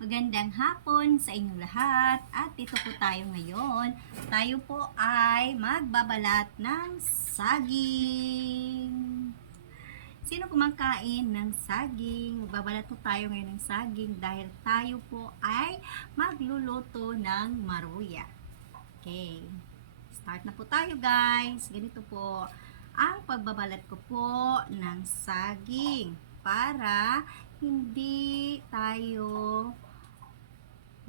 Magandang hapon sa inyong lahat at dito po tayo ngayon. Tayo po ay magbabalat ng saging. Sino kumakain ng saging? Magbabalat po tayo ngayon ng saging dahil tayo po ay magluluto ng maruya. Okay, start na po tayo guys. Ganito po ang pagbabalat ko po ng saging para hindi tayo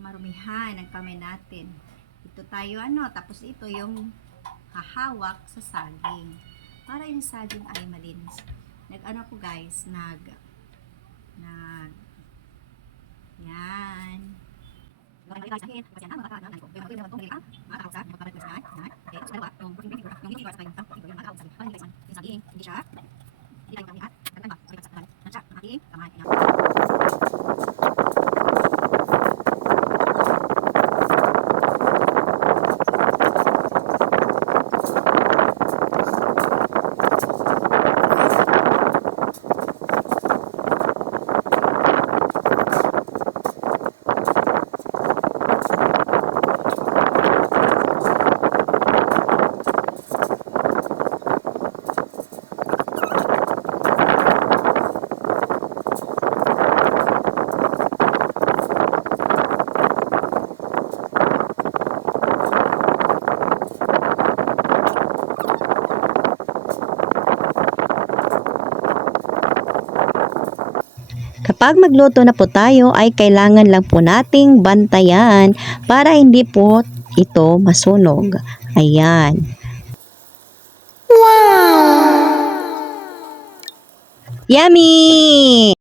marumihan ang kamay natin. Ito tayo tapos ito yung hahawak sa saging para yung saging ay malinis. Po guys, yan. Kapag magluto na po tayo ay kailangan lang po nating bantayan para hindi po ito masunog. Ayan. Wow! Yummy!